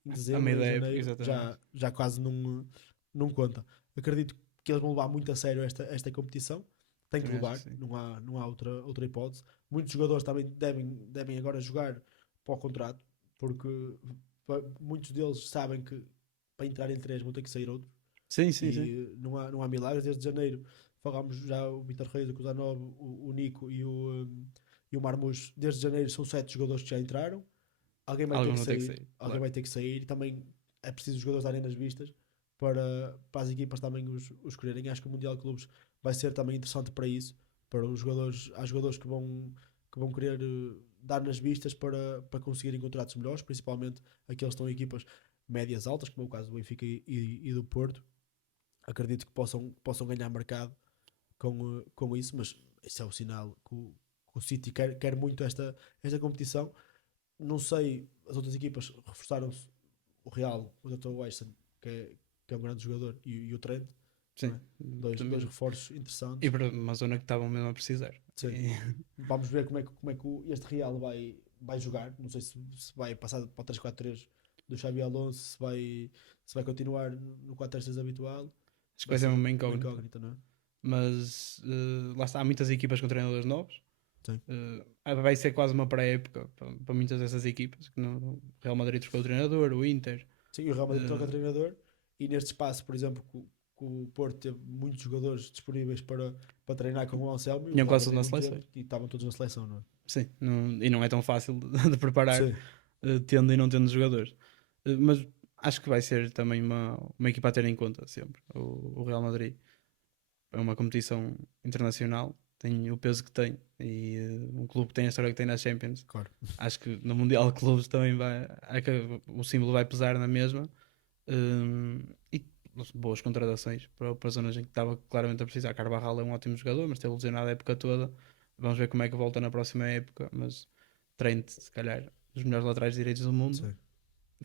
em A dezembro, meio em da época, janeiro, exatamente. já quase não conta. Acredito que eles vão levar muito a sério esta competição, tem que Também acho que levar, sim. não há outra hipótese. Muitos jogadores também devem agora jogar para o contrato, porque muitos deles sabem que para entrar em 3 vão ter que sair outros, Sim, sim, sim. e não há milagres. Desde janeiro falámos já o Vitor Reis, o Kuzanov, o Nico e o Marmoush. Desde janeiro são 7 jogadores que já entraram. Alguém vai ter Alguns que vão ter que sair, sair, alguém claro. vai ter que sair, e também é preciso os jogadores darem nas vistas para as equipas também os escolherem. Acho que o Mundial de Clubes vai ser também interessante para isso, para os jogadores. Há jogadores que vão querer dar nas vistas para conseguirem contratos melhores, principalmente aqueles que estão em equipas médias altas, como é o caso do Benfica e do Porto. Acredito que possam ganhar mercado com isso, mas isso é o sinal que o City quer muito esta competição. Não sei, as outras equipas reforçaram-se, o Real, o Dr. Weissan, que é um grande jogador, e o Trent, não Sim, é? Dois também. reforços E interessantes. para uma zona que estavam mesmo a precisar. Sim. Vamos ver como é que este Real vai jogar. Não sei se vai passar para o 3-4-3 do Xabi Alonso, se vai continuar no 4-3-3 habitual. Acho que Vai vai ser ser uma uma incógnita. incógnita, não é? Mas lá está, há muitas equipas com treinadores novos. Sim. Vai ser quase uma pré-época para muitas dessas equipas. Que o Real Madrid trocou o treinador, o Inter. Sim, e o Real Madrid troca eh, treinador, e neste espaço, por exemplo, que o Porto teve muitos jogadores disponíveis para treinar com o Anselmo, e o tinham Real quase tudo Madrid na não seleção. teve, e estavam todos na seleção, não é? Sim, e não é tão fácil de preparar, Sim, tendo e não tendo jogadores. Mas acho que vai ser também uma equipa a ter em conta sempre. O Real Madrid é uma competição internacional, tem o peso que tem, e um clube que tem a história que tem na Champions. claro. Acho que no Mundial de Clubes também o símbolo vai pesar na mesma. E boas contratações para zonas em que estava claramente a precisar. Carvajal é um ótimo jogador, mas teve lesionado a época toda. Vamos ver como é que volta na próxima época. Mas Trent, se calhar, dos melhores laterais direitos do mundo, Sim,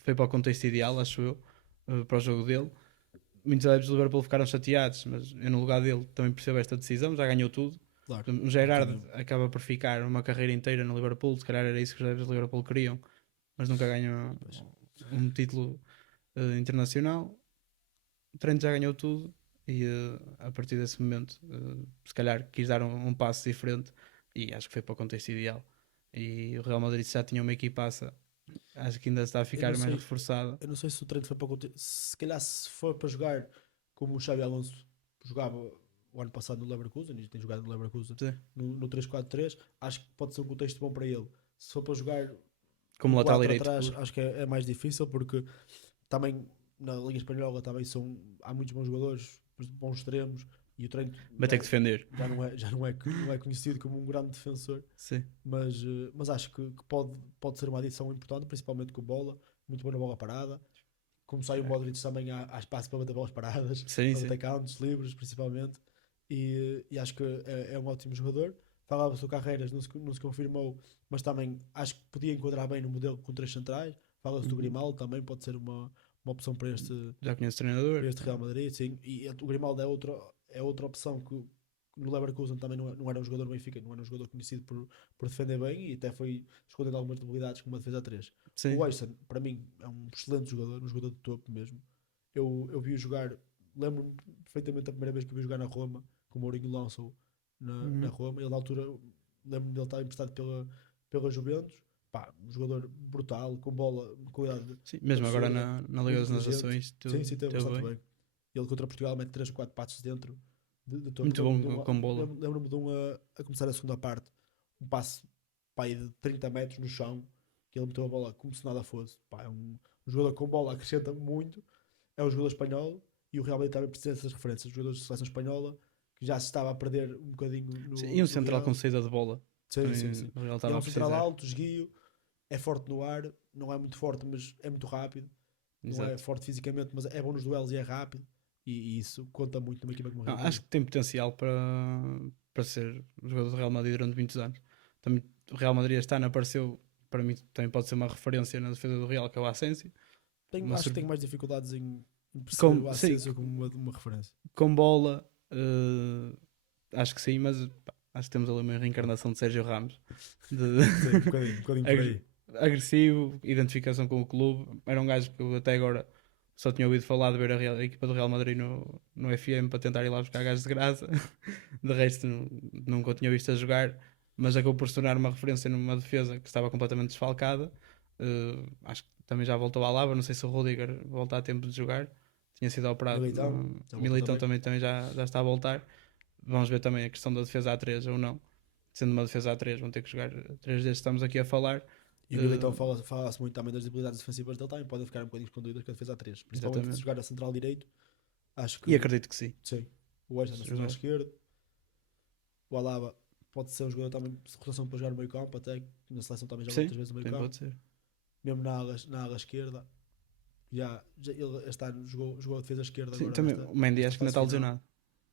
foi para o contexto ideal, acho eu, para o jogo dele. Muitos adeptos do Liverpool ficaram chateados, mas eu, no lugar dele, também percebo esta decisão. Já ganhou tudo. claro. O Não Gerrard tenho. acaba por ficar uma carreira inteira no Liverpool. Se calhar era isso que os adeptos do Liverpool queriam, mas nunca ganhou Pois. um título internacional. O Trent já ganhou tudo, e a partir desse momento, se calhar quis dar um passo diferente, e acho que foi para o contexto ideal. E o Real Madrid já tinha uma equipaça, acho que ainda está a ficar não mais sei. reforçada. Eu não sei se o treino foi para se calhar se for para jogar como o Xabi Alonso jogava o ano passado no Leverkusen, e tem jogado no Leverkusen Sim. no 3-4-3, acho que pode ser um contexto bom para ele. Se for para jogar Como um lateral 4 direito atrás, puro. acho que é mais difícil porque também na Liga Espanhola também há muitos bons jogadores, bons extremos, e o treino Vai ter que defender. não é conhecido como um grande defensor, Sim, mas acho que pode ser uma adição importante, principalmente com bola, muito boa na bola parada. Como sai o Modric também há espaço para bater bolas paradas, sim, para sim. bater cantos, livres principalmente, e acho que é um ótimo jogador. Falava-se o Carreiras, não se confirmou, mas também acho que podia enquadrar bem no modelo com três centrais. Fala-se do Uhum. Grimaldo, também pode ser uma opção Já conheço o para treinador. este Real Madrid, sim. E o Grimaldo é outra opção que no Leverkusen também não era um jogador do Benfica, não era um jogador conhecido por defender bem, e até foi escondendo algumas debilidades com uma defesa a 3. Sim, O Eisen, para mim, é um excelente jogador, um jogador de topo mesmo. Eu vi-o jogar, lembro-me perfeitamente da primeira vez que o vi jogar na Roma, com o Mourinho lançou na uhum. Roma. Ele, na altura, lembro-me dele estar emprestado pela Juventus. Pá, um jogador brutal, com bola, com qualidade Sim, mesmo agora absurda, na Liga muito das inteligente. Nações, Sim, sim, teve teve bastante bem. bem. Ele contra Portugal mete 3 ou 4 passos dentro de topo. Muito Lembro-me de bom um, com bola. lembro-me de um a começar a segunda parte, um passe pá, aí de 30 metros no chão, que ele meteu a bola como se nada fosse. Pá, é um jogador com bola, acrescenta muito. É um jogador espanhol, e o Real Madrid também precisa dessas referências. Jogadores de seleção espanhola que já se estava a perder um bocadinho Sim, no, e um no central com Real. saída de bola. Sim, sim, Também sim. o Real E é estava um a central precisar. alto, esguio, é forte no ar, não é muito forte, mas é muito rápido. Não é Exato. forte fisicamente, mas é bom nos duelos e é rápido. E isso conta muito numa equipa como o Não, Real acho Madrid. que tem potencial para ser jogador do Real Madrid durante muitos anos. Também o Real Madrid este ano apareceu, para mim também pode ser uma referência na defesa do Real, que é o Asensio. Uma Acho que sur- tenho mais dificuldades em perceber o sim, Asensio como uma referência. com bola, acho que sim, mas pá, acho que temos ali uma reencarnação de Sérgio Ramos. De Sim, um bocadinho por aí. agressivo, identificação com o clube. Era um gajo que eu até agora só tinha ouvido falar de ver a equipa do Real Madrid no FM para tentar ir lá buscar gajos de graça. De resto, nunca o tinha visto a jogar, mas acabou por se tornar uma referência numa defesa que estava completamente desfalcada. Acho que também já voltou à lava. Não sei se o Rudiger volta a tempo de jogar. Tinha sido operado. Militão, já voltou Militão também. também já está a voltar. Vamos ver também a questão da defesa A3 ou não. Sendo uma defesa A3, vão ter que jogar 3 destes que estamos aqui a falar. E o Militão Uh, fala-se muito também das debilidades defensivas dele, também podem ficar um bocadinho escondidas com a defesa a 3. Principalmente se Exatamente. jogar a central direito, acho E que acredito que sim. sim. O Wesley na Se central jogar. esquerda, o Alaba pode ser um jogador também de rotação para jogar no meio campo, até que na seleção também joga Sim, muitas vezes no meio também campo. pode ser. Mesmo na ala esquerda, já ele este ano jogou a defesa esquerda Sim, agora também o Mendy nesta acho que ainda fase está final. lesionado.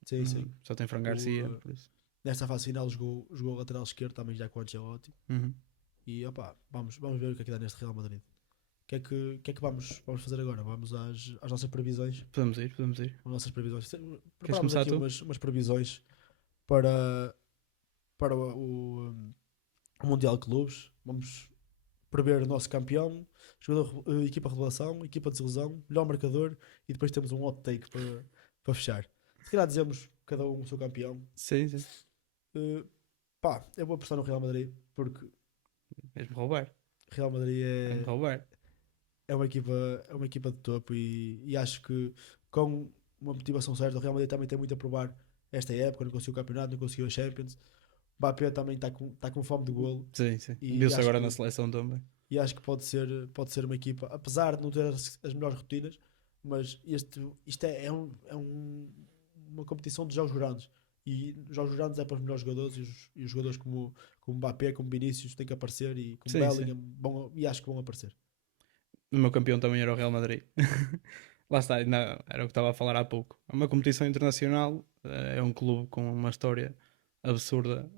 Sim, sim. Só tem Fran Garcia, O, por isso. nesta fase final jogou lateral esquerdo também já com o Ancelotti. Uhum. E opá, vamos ver o que é que dá neste Real Madrid. O que é que vamos fazer agora? Vamos às nossas previsões. Podemos ir, podemos ir. As nossas previsões. Queres Preparámos começar aqui tu? umas previsões para o Mundial de Clubes. Vamos prever o nosso campeão, jogador, equipa revelação, equipa de desilusão, melhor marcador, e depois temos um hot take para fechar. Se calhar dizemos cada um o seu campeão. Sim, sim. Pá, eu vou apostar no Real Madrid, porque Vais-me roubar. Real Madrid Vais-me roubar. é uma equipa de topo, e acho que com uma motivação certa, o Real Madrid também tem muito a provar esta época. Não conseguiu o campeonato, não conseguiu a Champions. O Mbappé também está com fome de golo, Sim, sim. e Viu-se acho agora que, na seleção também. e acho que pode ser uma equipa, apesar de não ter as melhores rotinas, mas isto uma competição de jogos grandes. E os jogos grandes é para os melhores jogadores, e os jogadores como Mbappé, como Vinícius têm que aparecer, e como Sim, sim. Bellingham, e acho que vão aparecer. O meu campeão também era o Real Madrid. Lá está, era o que estava a falar há pouco. É uma competição internacional, é um clube com uma história absurda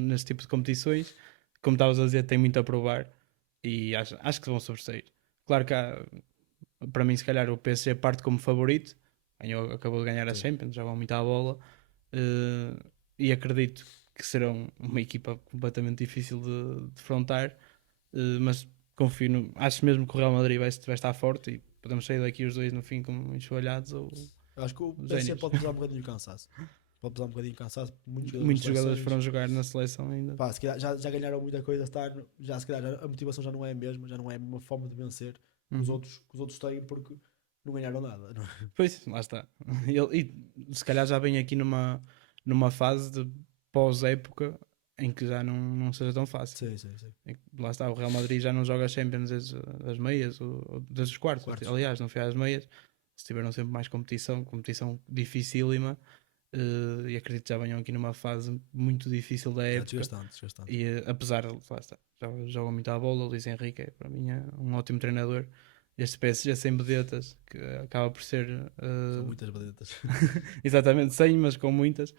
nesse tipo de competições. Como estavas a dizer, tem muito a provar e acho que vão sobressair. Claro que para mim, se calhar, o PSG parte como favorito. Acabou de ganhar a Sim. Champions, jogam muito à bola e acredito que serão uma equipa completamente difícil de defrontar, mas confio acho mesmo que o Real Madrid vai estar forte e podemos sair daqui os dois no fim como enxovalhados ou Eu acho que o PSG génios. pode pesar um bocadinho o cansaço. pode pesar um bocadinho cansado. Muitos jogadores foram jogar na seleção ainda. Pá, se calhar já ganharam muita coisa este ano, já se calhar a motivação já não é a mesma, já não é a mesma forma de vencer que os outros têm porque não ganharam nada. Não é? Pois, lá está. E se calhar já vem aqui numa fase de pós-época em que já não seja tão fácil. Sim. Lá está, o Real Madrid já não joga Champions desde as meias, ou desde os quartos. Aliás, não foi às meias. Se tiveram sempre mais competição dificílima. E acredito que já venham aqui numa fase muito difícil da época. Desgastante. E apesar de, lá está, joga muito à bola, o Luís Henrique para mim é um ótimo treinador. Este PSG sem vedetas, que acaba por ser São muitas vedetas. exatamente sem, mas com muitas,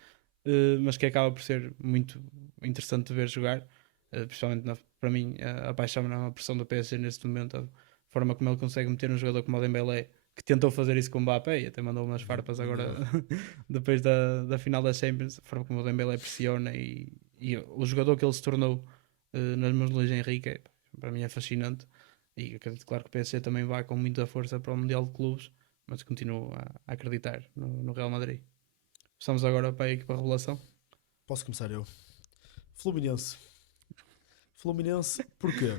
mas que acaba por ser muito interessante de ver jogar, principalmente para mim apaixona-me na pressão do PSG neste momento, a forma como ele consegue meter um jogador como o Dembélé, que tentou fazer isso com o Mbappé e até mandou umas farpas agora depois da final da Champions, a forma como o Dembélé pressiona e o jogador que ele se tornou nas mãos de Luís Henrique para mim é fascinante. E acredito, claro, que o PSG também vai com muita força para o Mundial de Clubes, mas continuo a acreditar no Real Madrid. Estamos agora para a equipa revelação. Posso começar eu? Fluminense, porquê?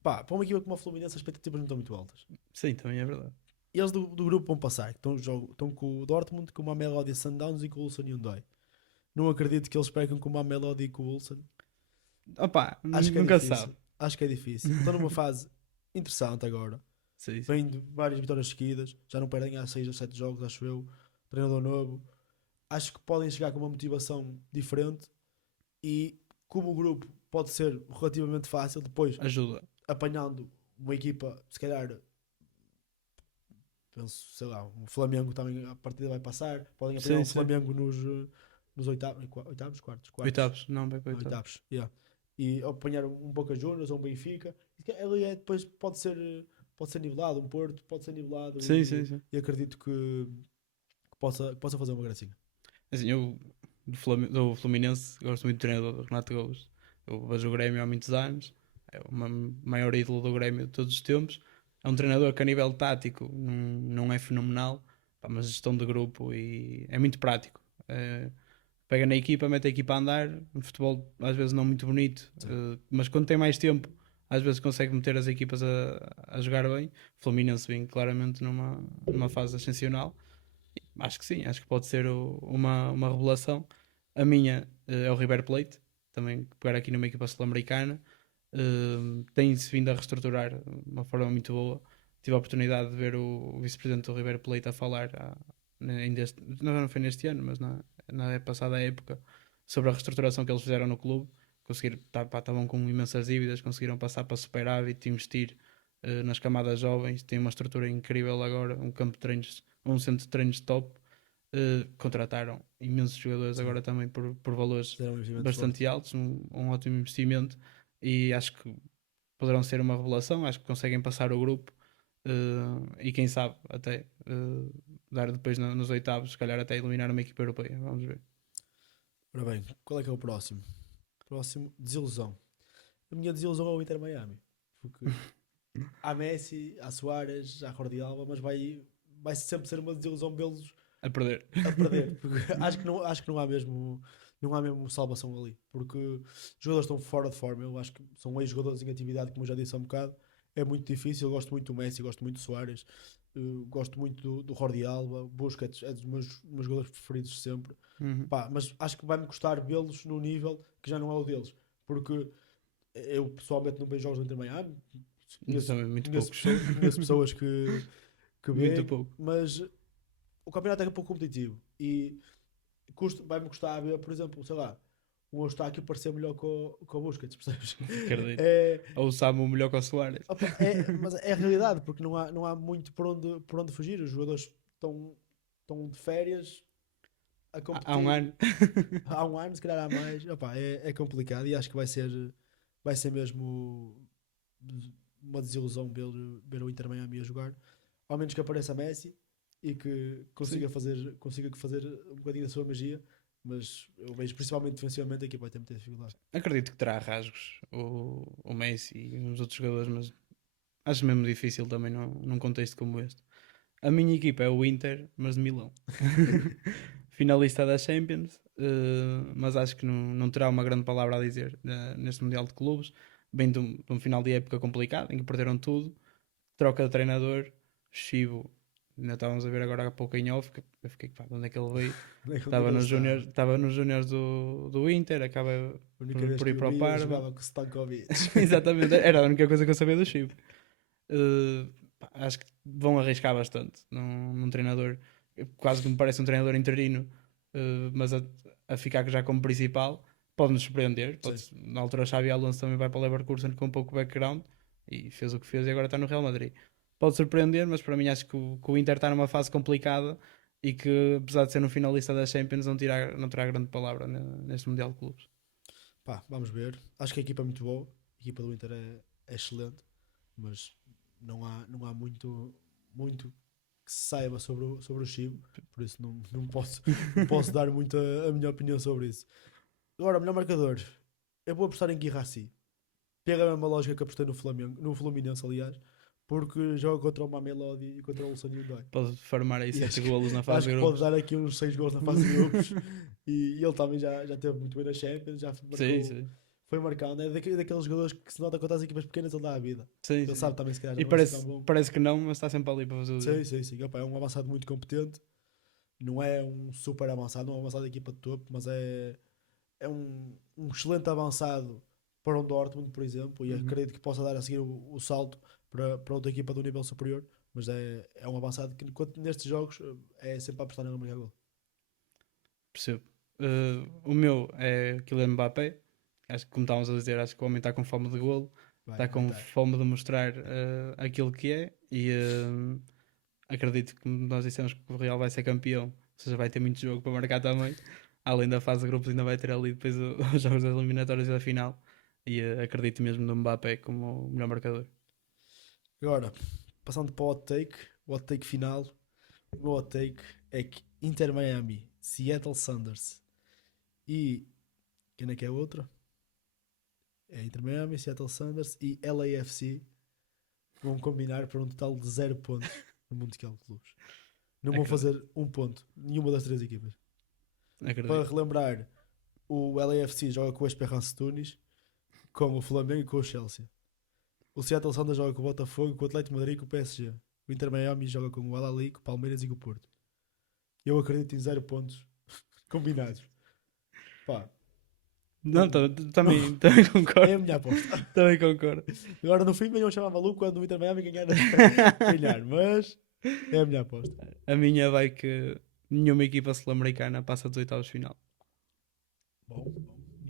Pá, para uma equipa como a Fluminense as expectativas não estão muito altas. Sim, também é verdade. Eles do grupo vão passar, estão com o Dortmund, com o Mamelodi Sundowns e com o Ulsan Hyundai. Não acredito que eles percam com o Mamelodi e com o Ulsan. Opa, Acho que nunca é se difícil. sabe. Acho que é difícil. Estão numa fase interessante agora. Sim. Vêm de várias vitórias seguidas. Já não perdem há 6 ou 7 jogos, acho eu. Treinador novo. Acho que podem chegar com uma motivação diferente. E como o grupo pode ser relativamente fácil, depois Ajuda. apanhando uma equipa, se calhar, penso, sei lá, o Flamengo também a partida vai passar. Podem apanhar Sim. o Flamengo nos oitavos, quartos. Oitavos, não, bem para oitavos. Oitavos, yeah. E apanhar um Boca Juniors ou um Benfica. Ele depois pode ser nivelado, um Porto pode ser nivelado. Sim. E acredito que possa fazer uma gracinha. Assim, eu do Fluminense gosto muito do treinador do Renato Gomes. Eu vejo o Grêmio há muitos anos, é o maior ídolo do Grêmio de todos os tempos. É um treinador que a nível tático não é fenomenal, pá, mas gestão de grupo e é muito prático. Pega na equipa, mete a equipa a andar. Um futebol às vezes não muito bonito, mas quando tem mais tempo, às vezes consegue meter as equipas a jogar bem. O Fluminense vem claramente numa fase ascensional. Acho que sim, acho que pode ser uma revelação. A minha é o River Plate, também pegar aqui numa equipa sul-americana. Tem-se vindo a reestruturar de uma forma muito boa. Tive a oportunidade de ver o vice-presidente do River Plate a falar, não foi neste ano, mas na passada época, sobre a reestruturação que eles fizeram no clube. Estavam com imensas dívidas, conseguiram passar para superávit, investir nas camadas jovens. Tem uma estrutura incrível agora, um campo de treinos, um centro de treinos top. Contrataram imensos jogadores agora também por valores bastante altos, um ótimo investimento, e acho que poderão ser uma revelação. Acho que conseguem passar o grupo e quem sabe até dar depois nos oitavos, se calhar até eliminar uma equipa europeia. Vamos ver. Ora bem, qual é que é o próximo? Próximo, desilusão. A minha desilusão é o Inter Miami, porque há Messi, há Suárez, há Jordi Alba, mas vai sempre ser uma desilusão vê-los a perder, porque acho que não há mesmo salvação ali, porque os jogadores estão fora de forma. Eu acho que são ex-jogadores em atividade, como eu já disse há um bocado. É muito difícil. Eu gosto muito do Messi, gosto muito do Suárez, gosto muito do Jordi Alba. Busquets é dos meus jogadores preferidos sempre. Pá, mas acho que vai-me custar vê-los no nível que já não é o deles, porque eu pessoalmente não vejo jogos do Inter Miami. Conheço pessoas que veem, mas o campeonato é pouco competitivo e vai-me custar a ver, por exemplo, sei lá, o Eustáquio parecer melhor com o Busquets, percebes? Ou o Samu melhor com o Suárez. Mas é a realidade, porque não há muito por onde fugir. Os jogadores estão de férias a competir. Há um ano. Há um ano, se calhar há mais. É complicado e acho que vai ser mesmo uma desilusão ver o Inter Miami a jogar, ao menos que apareça Messi e que consiga fazer um bocadinho da sua magia. Mas eu vejo, principalmente defensivamente, a equipa vai ter muita dificuldade. Acredito que terá rasgos o Messi e os outros jogadores, mas acho mesmo difícil também num contexto como este. A minha equipa é o Inter, mas de Milão. finalista da Champions, mas acho que não terá uma grande palavra a dizer neste Mundial de Clubes. Vem de um final de época complicado, em que perderam tudo, troca de treinador, Chibo, ainda estávamos a ver agora há pouco em off, que eu fiquei, pá, de onde é que ele veio? Estava nos júniores do Inter, acaba A única vez por que ir eu para o vi, ele Parma. jogava com o Stankovic. Exatamente, era a única coisa que eu sabia do Chibo. Pá, acho que vão arriscar bastante num treinador, quase que me parece um treinador interino, mas a ficar já como principal. Pode-nos surpreender. Na altura, Xabi Alonso também vai para o Leverkusen com um pouco de background e fez o que fez e agora está no Real Madrid. Pode surpreender, mas para mim acho que o Inter está numa fase complicada e que, apesar de ser um finalista da Champions, não terá grande palavra neste Mundial de Clubes. Pá, vamos ver. Acho que a equipa é muito boa. A equipa do Inter é excelente, mas não há muito que se saiba sobre o Chibo, por isso não posso dar muito a minha opinião sobre isso. Agora, melhor marcador. Eu vou apostar em Guirassy. Pega a mesma lógica que apostei no Flamengo, no Fluminense, aliás, porque joga contra o Mamelodi e contra o Ulsan Hyundai. Pode farmar aí E 7 acho que- golos na fase Acho de que pode grupos. dar aqui uns 6 gols na fase de grupos. E ele também já teve muito bem na Champions, já marcou, Sim. foi marcando. É daqueles jogadores que se nota contra as equipas pequenas ele dá a vida. Sim, Ele sim. sabe também se calhar já E não vai ser tão bom. parece que não, mas está sempre ali para fazer o jogo. Sim. Opa, é um avançado muito competente. Não é um super avançado, não é um avançado da equipa de topo, mas é um excelente avançado para um Dortmund, por exemplo, e Uhum. acredito que possa dar a seguir o salto para outra equipa do nível superior. Mas é um avançado que nestes jogos é sempre a apostar na marcar gol. Percebo. O meu é Kylian Mbappé. Acho que, como estávamos a dizer, acho que o homem está com fome de golo, está Vai com estar. fome de mostrar aquilo que é. E acredito que, como nós dissemos, que o Real vai ser campeão, ou seja, vai ter muito jogo para marcar também. Além da fase de grupos, ainda vai ter ali depois os jogos das eliminatórias e da final. E acredito mesmo no Mbappé como o melhor marcador. Agora, passando para o hot take final. O meu hot take é que Inter Miami, Seattle Sounders e quem é que é a outra? É Inter Miami, Seattle Sounders e LAFC vão combinar para um total de 0 pontos no Mundial de Clubes. Não vão Acredito. fazer um ponto, nenhuma das três equipas. Para Acredito. relembrar, o LAFC joga com o Esperance Tunis, com o Flamengo e com o Chelsea. O Seattle Sounders joga com o Botafogo, com o Atlético de Madrid e com o PSG. O Inter Miami joga com o Al-Ahly, com o Palmeiras e com o Porto. Eu acredito em 0 pontos combinados. Pá, Não, não, também é concordo. a minha aposta. Também concordo. Agora no fim venham chamar maluco quando o Inter Miami ganhar, ganhar, mas é a minha aposta. A minha vai que nenhuma equipa sul-americana passa dos oitavos de final. Bom.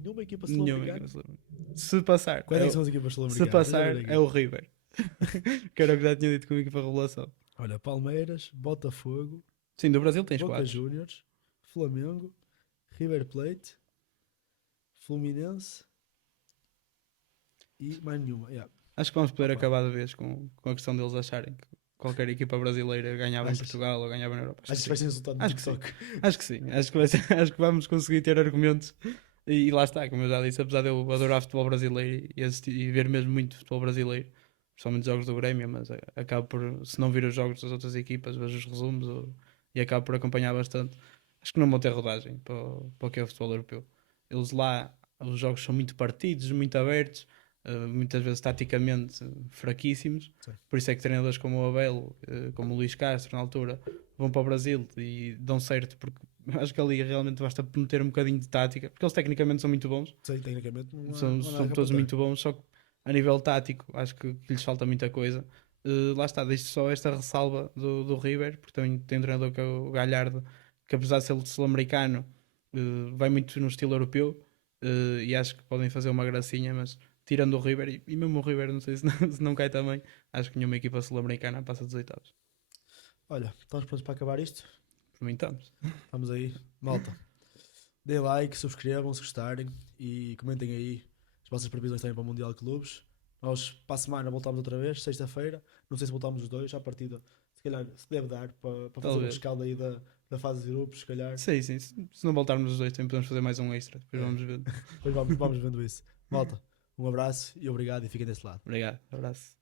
Nenhuma equipa Nenhuma sul-americana. equipa sul-americana. Se passar, Quais é que são as equipas se sul-americanas? Deixa eu passar ver aqui. é o River. Que era o que já tinha dito como equipa revelação. Olha, Palmeiras, Botafogo, Sim, do Brasil tens Boca quatro. Juniors, Flamengo, River Plate, Fluminense e mais nenhuma. Yeah. Acho que vamos poder Opa. acabar de vez com a questão deles acharem que qualquer equipa brasileira ganhava em Achas? Portugal ou ganhava na Europa. Acho que vai ser resultado no Acho que sim. TikTok. Acho que sim. Acho que, acho que vamos conseguir ter argumentos. E lá está, como eu já disse, apesar de eu adorar futebol brasileiro e ver mesmo muito futebol brasileiro, principalmente jogos do Grêmio, mas acabo por, se não vir os jogos das outras equipas, vejo os resumos e acabo por acompanhar bastante. Acho que não vão ter rodagem para o que é o futebol europeu. Eles lá, os jogos são muito partidos, muito abertos, muitas vezes taticamente fraquíssimos. Sim. Por isso é que treinadores como o Abel, como o Luís Castro na altura, vão para o Brasil e dão certo, porque acho que ali realmente basta meter um bocadinho de tática, porque eles tecnicamente são muito bons, Sim, tecnicamente não há são nada a todos apontar. muito bons, só que a nível tático acho que lhes falta muita coisa. Lá está, deixo só esta ressalva do River, porque também tem um treinador que é o Galhardo, que apesar de ser sul-americano, vai muito no estilo europeu, e acho que podem fazer uma gracinha, mas tirando o River, e mesmo o River, não sei se se não cai também, acho que nenhuma equipa sul-americana passa dos oitavos. Olha, estamos prontos para acabar isto? Por mim estamos. Vamos aí, malta. Deem like, subscrevam se gostarem e comentem aí as vossas previsões também para o Mundial de Clubes. Nós para a semana voltamos outra vez, sexta-feira. Não sei se voltamos os dois, à partida se calhar se deve dar para fazer um Talvez. rescaldo aí da fase de grupos, se calhar. Sim. Se não voltarmos os dois, também podemos fazer mais um extra. Depois vamos ver. Depois vamos vendo isso. Malta, um abraço e obrigado e fiquem desse lado. Obrigado. Abraço.